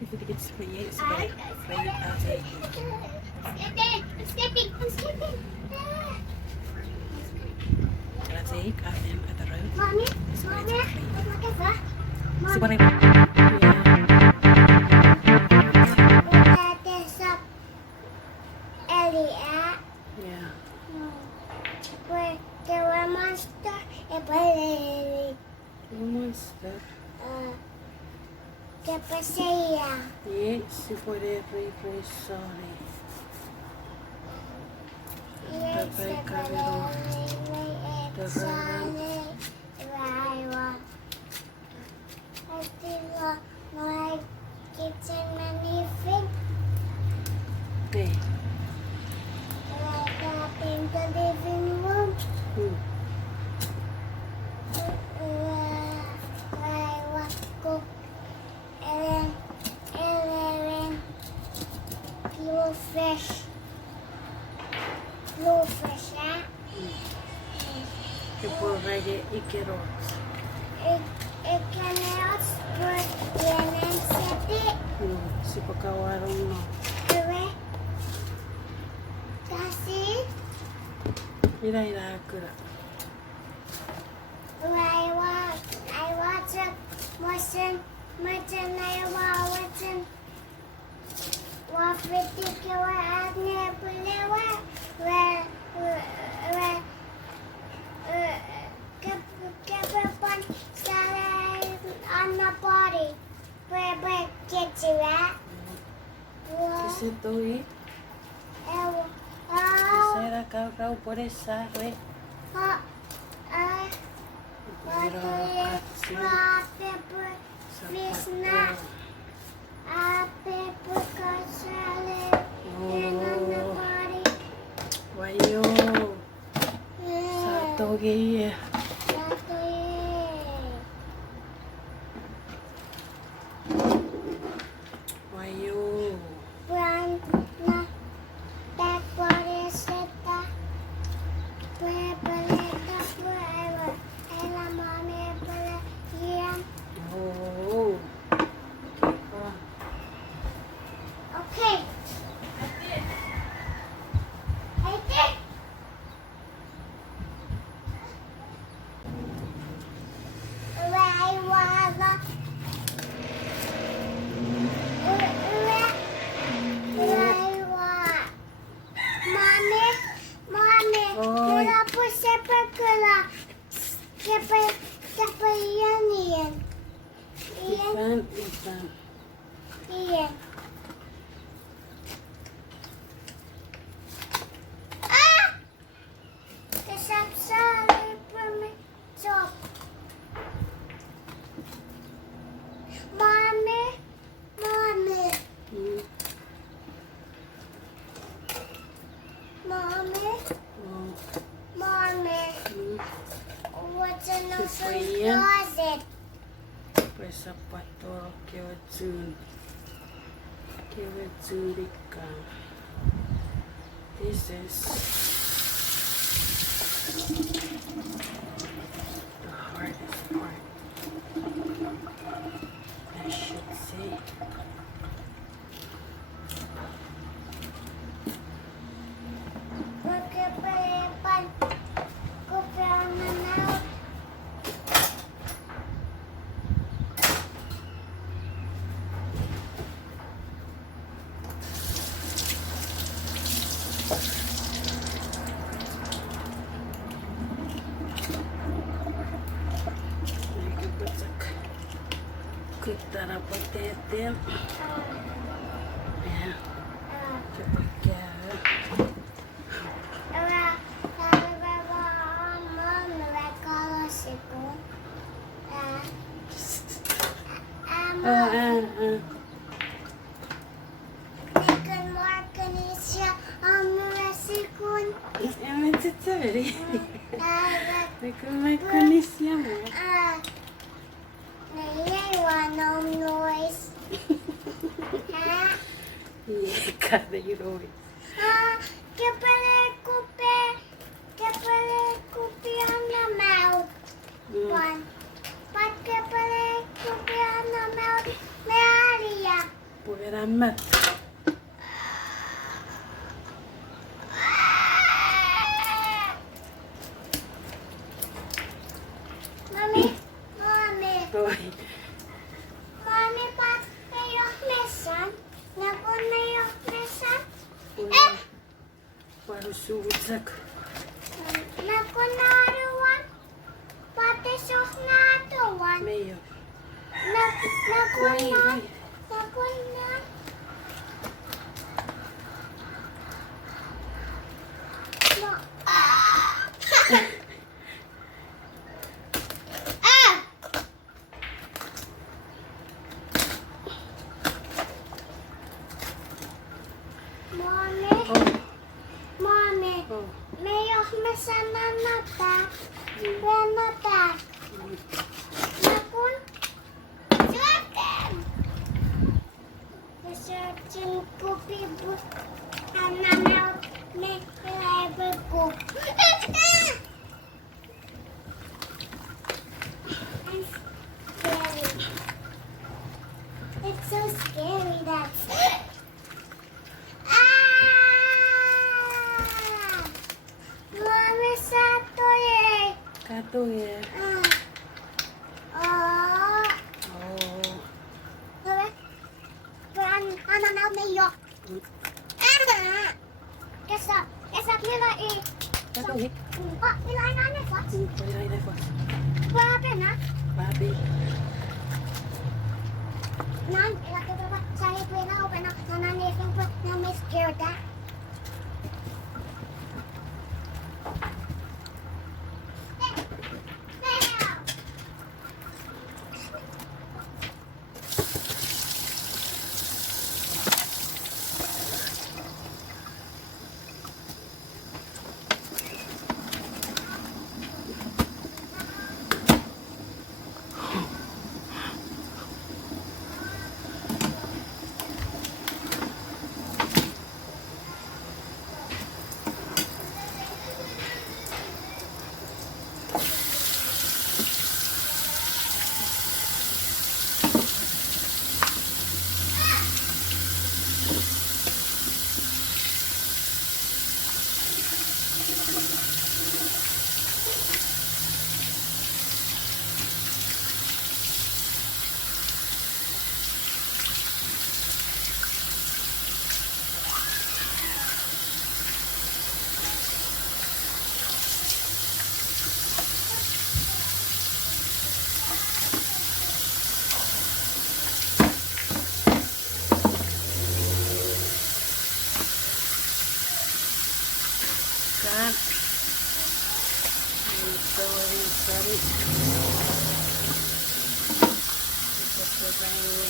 Dikit-dikit supaya supaya aja. I'm skipping. Aja kafem kata roy. Mommy, look at that. Supaya That is up Elliot. ya. Where there were monster and Ellie. Monster. Que passeia. Ye supaya refresare. Tapay kabelo. Kitchen anything Eh. like that in the living room. I want to cook and then blue fish, yeah. Que provide ikerot. It can also put lemon city. Si pagkawarong no. Correct. Kasi Ira kura. I watch it I watch it what particular keep on my body where get you at. Kasi to eh. Será kau por esa re. Pero katsi. Fish nut, pepper salad, and on the body. Wayo. Sato ge. Wayo. Brown na back body seta, pepperleta forever, and I'm on it, yeah. Oh. Okay. I did. Mommy, Oi. mira por sepa que pa Ian. Ipan. Ah! Sorry for me. Stop. Mommy. Hmm. Mommy. Hmm. What's in the For Ian? closet? Pues zapato Kyojun. Kyojurika. This is the hardest part. I should say. Porque pan comprar now. Quick that up with that then. Yeah. Noise. Huh? Yeah, kada yun. Que pare coupe on the mouth. One. But que pare coupe on the mouth. Maria. Poverammat. Mami, mami. Oi. Mami, pat kayo mesan? Naku na yung mesan? Oi. Paru suutsak. Naku na aruan? Pati sos na atuan? Meio. Naku Oi, na? oi. Naku na? No. Mami, Oh. mami, Oh. mayok mesan na nata? Renata. Nakun? Suatin! Suatin ko pibu. Ananaw ni level ko. I'm scary. It's so scary that. Ah! Mami sato eh. Kato ya. Oh. Oh. Sabi, ananaw na yok. Kesa nila eh. Kato hik. Nila na na fat. Pwede na fas. Grabe na. Babi. Nan, ilaki pa ba? Sa hitway na open na nananifing pa na may scared ka. Kan. Sorry, sorry. Ito po tayo.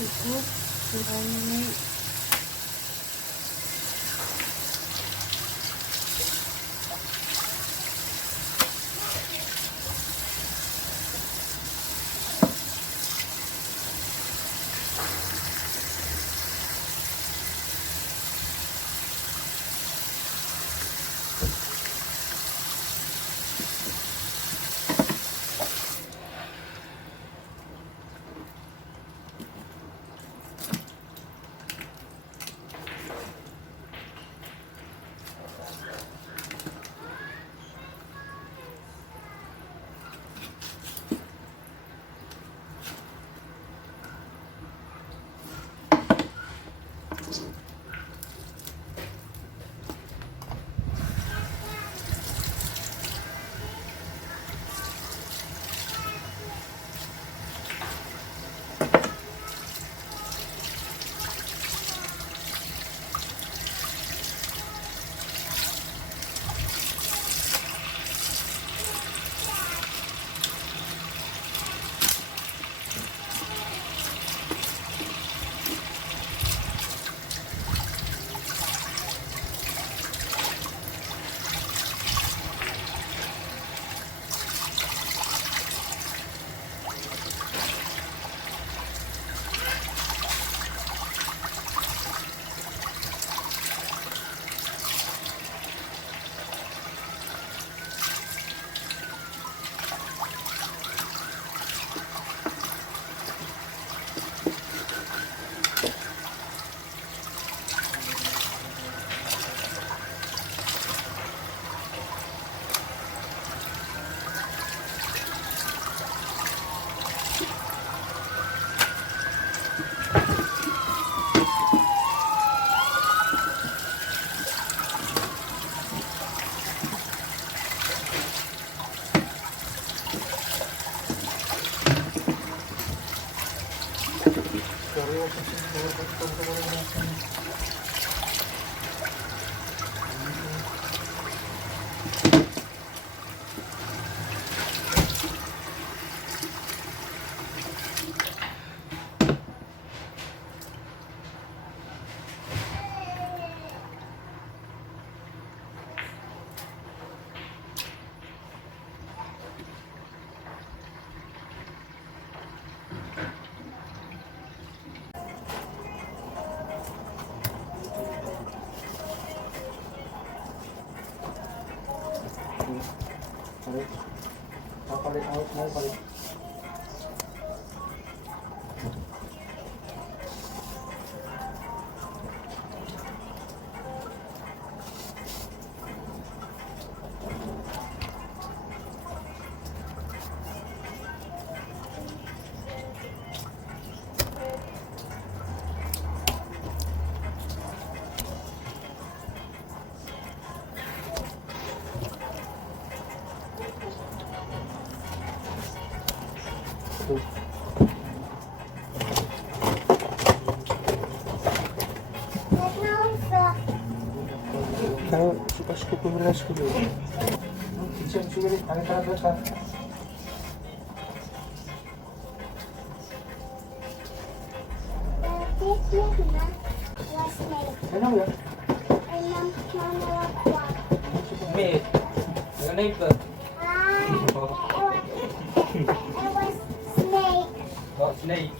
Cukup kurang ini. Papalit out mo, palit. Tahu suka-suka pemeras dulu. Bisa sulit, tangan besar. Enak ya? Mid. Ano ito? Oh, snake.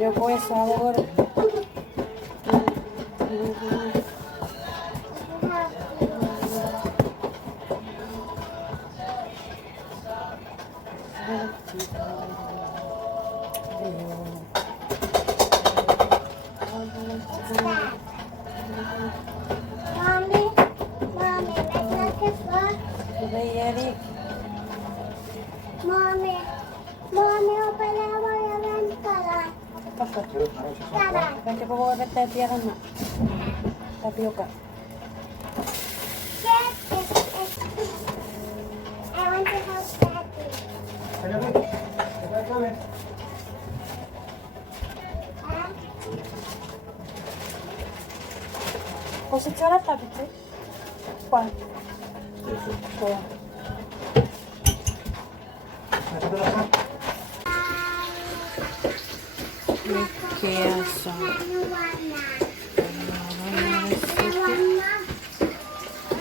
Eu vou essa hora. Ayun. Stop. Mommy, Mommy, let's look at what. Diba, Eric? Mommy, Mommy, pala magalan ka lang. Pasok. Tara. Kanka pa mga katatiyakan na. Tapioca. Yes, I want to help Daddy. Ano ba? Ano ba gawin? Huh? Kusit sarap tapi tu. Kuan. Kuan. Nasa doon ka? Kaya sa Nanuwana. Nanuwana.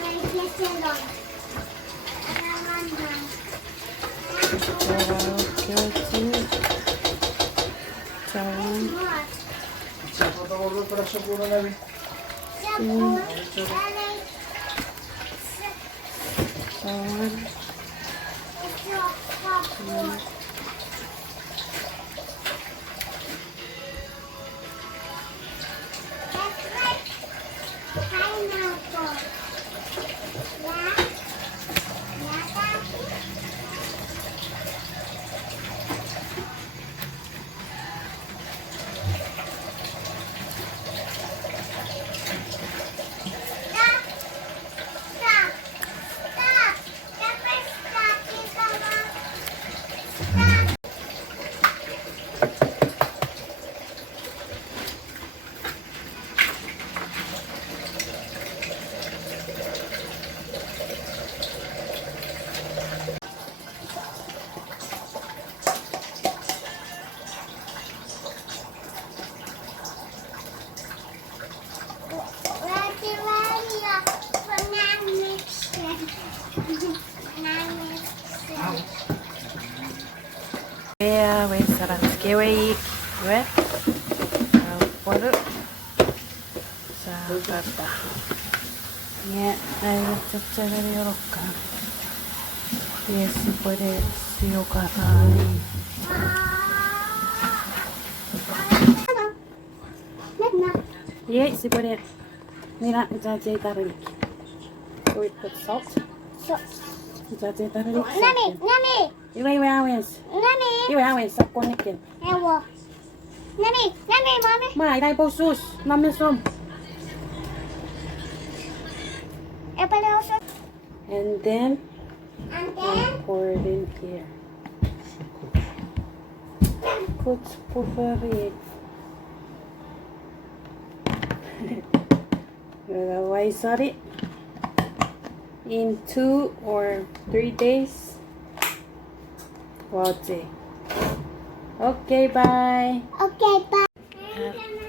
Ay, yes, alone. Nanuwana. Sawan. What? Sa protocolo para sa puro namin. Sawan. Sawan. Kaya, wait, sarap. Kaya, wait. Poro. Sa kata. Ya, ayo captureよろうか。Yes, puede ser okarai. Yeah, si puede. Mira, ya tarik. So we put salt. Ya tarik. Nani, Nani, Iwa awes. Nani, Iwa awes sa konekin. ewo. Nani, Nani, Mommy. Ma, ilay po sus. Namin som. And then And then, pour it in here. Put puffery. Why sorry? In 2 or 3 days. Watch it. Okay, bye. okay, bye.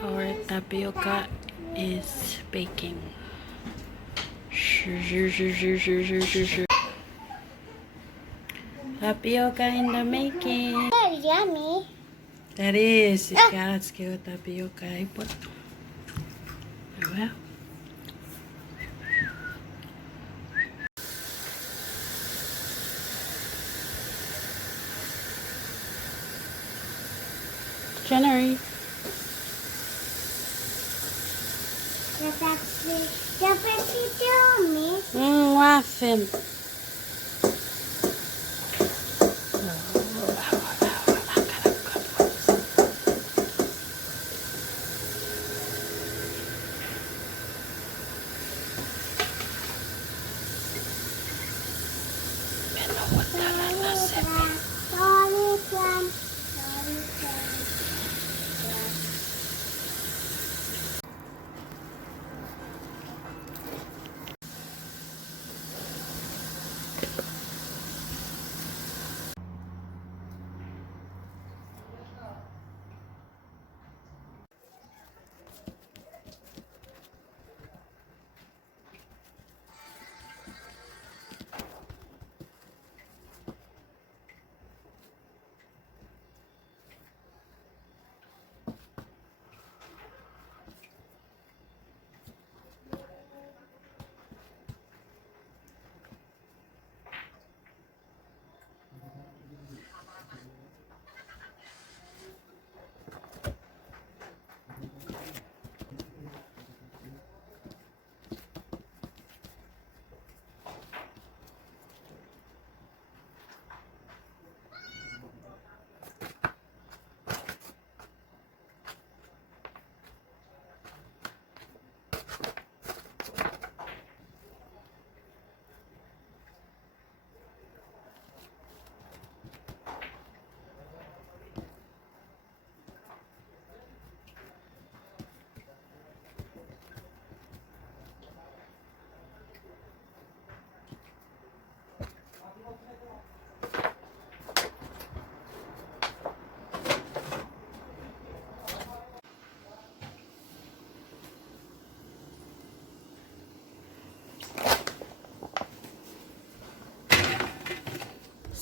Our tapioca is baking. Tapioca in the making. Very yummy. That is, let's get tapioca. I put. Well. January. Dapat yummy. Waffle.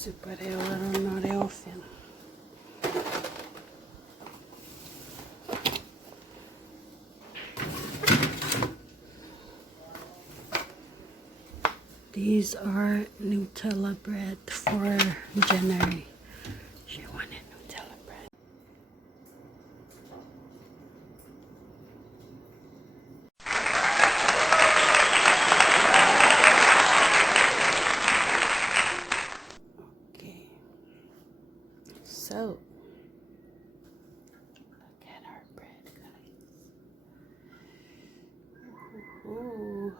Supereuron Nordeofen. These are Nutella bread for January. She wanted Nutella bread. Okay. So, look at our bread, guys. Ooh.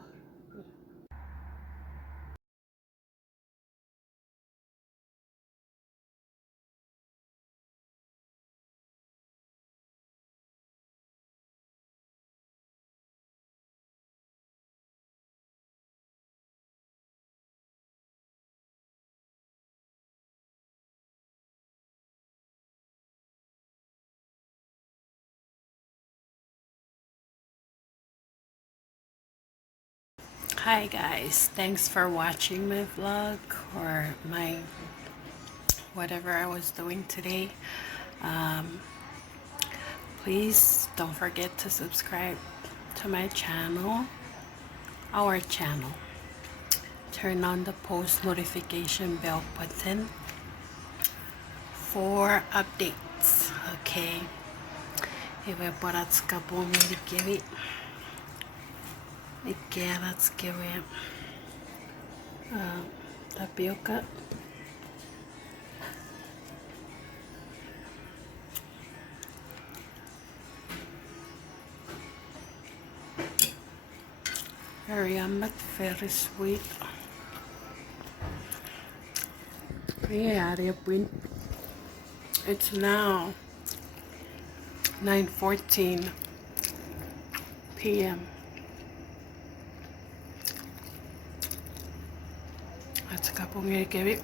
Hi guys, thanks for watching my vlog or my whatever I was doing today. Please don't forget to subscribe to my channel, our channel. Turn on the post notification bell button for updates. Okay, iwe poratsuka bomiri let's give it tapioca. Very yummy, very sweet. Yeah, it's now 9:14 p.m. Let's go give it.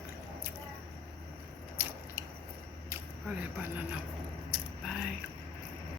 Bye.